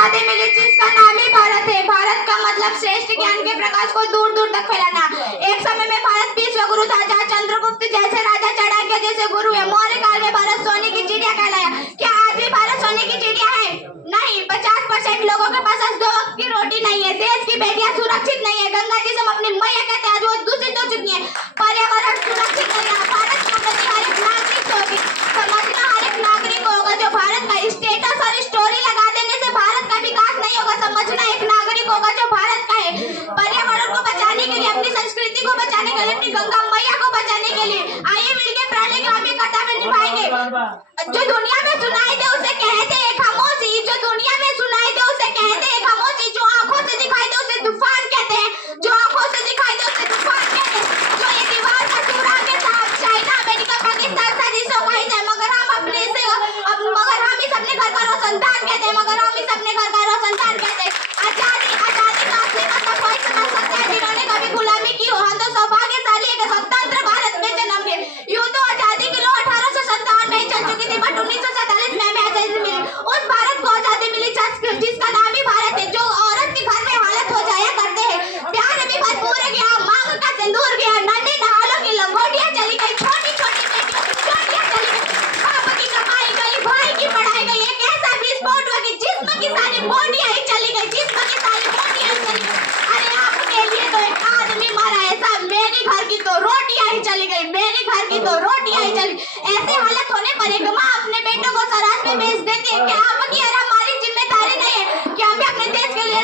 आजादी मिली जिसका नाम ही भारत है। भारत का मतलब श्रेष्ठ ज्ञान के प्रकाश को दूर दूर तक फैलाना। एक समय में भारत विश्व गुरु था, जहाँ चंद्रगुप्त जैसे राजा, चाणक्य जैसे गुरु है। मौर्य काल में भारत सोने की चिड़िया कहलाया। क्या आज भी भारत सोने की चिड़िया है? नहीं। 50% लोगों के पास आज 2 वक्त की रोटी नहीं है। देश की बेटियां सुरक्षित नहीं है। गंगा जी से हम अपनी मैया कहते हैं, आज वो दूषित हो चुकी है। पर्यावरण सुरक्षित नहीं है। भारत की उन्नति हर एक नागरिक को होगी, समझना हर एक नागरिक को होगा। जो भारत का स्टेटस और स्टोरी लगा देने से भारत का विकास नहीं होगा, समझना एक नागरिक होगा जो भारत का है। पर्यावरण को बचाने के लिए, अपनी संस्कृति को बचाने के लिए, अपनी गंगा मैया को बचाने के लिए आइए मिलकर प्राण के हम ये कर्तव्य निभाएंगे। जो दुनिया में सुनाई दे उसे कहते हैं खामोशी, जो दुनिया में सुनाई दे उसे कहते हैं खामोशी, जो आंखों से दिखाई दे उसे तूफान कहते हैं, जो आंखों से दिखाई दे उसे तूफान कहते हैं। जो ये दीवार का चूरा के साथ चाइना, अमेरिका, पाकिस्तान साजिश हो गई है, मगर हम अपने से मगर हम इस अपने घर का रोशनदान कहते हैं, मगर हम इस अपने घर का रोशनदान कहते हैं। आजादी आजादी का असली मतलब वही समझ सकते हैं जिन्होंने कभी गुलामी की हो। हम तो सौभाग्यशाली है कि स्वतंत्र भारत में जन्म लिए। यूं तो आजादी के लिए 1857 में चल चुकी थी, बट 1947 में हमें आजादी मिली। उस भारत को आजादी मिली जिसका नाम ही भारत है। जो औरत के घर में हालत हो जाया करते हैं, प्यार भी भरपूर गया, मांग का सिंदूर गया, नन्हे नहालों की लंगोटियां चली गई, छोटी छोटी बेटियों की चोटियां चली गई, बाप की कमाई गई, भाई की पढ़ाई गई। एक ऐसा विस्फोट हुआ कि जिस्म की सारी बॉडियां ही चली गई, जिस्म की सारी बॉडियां ही चली गई। अरे आपके लिए तो एक आदमी मरा है साहब, मेरी घर की तो रोटियां ही चली गई, मेरी घर की तो रोटियां ही चली। ऐसे हालत होने पर एक माँ अपने बेटों को सराज में भेज देती है। क्या आपकी और हमारी जिम्मेदारी नहीं है कि हम भी अपने देश के लिए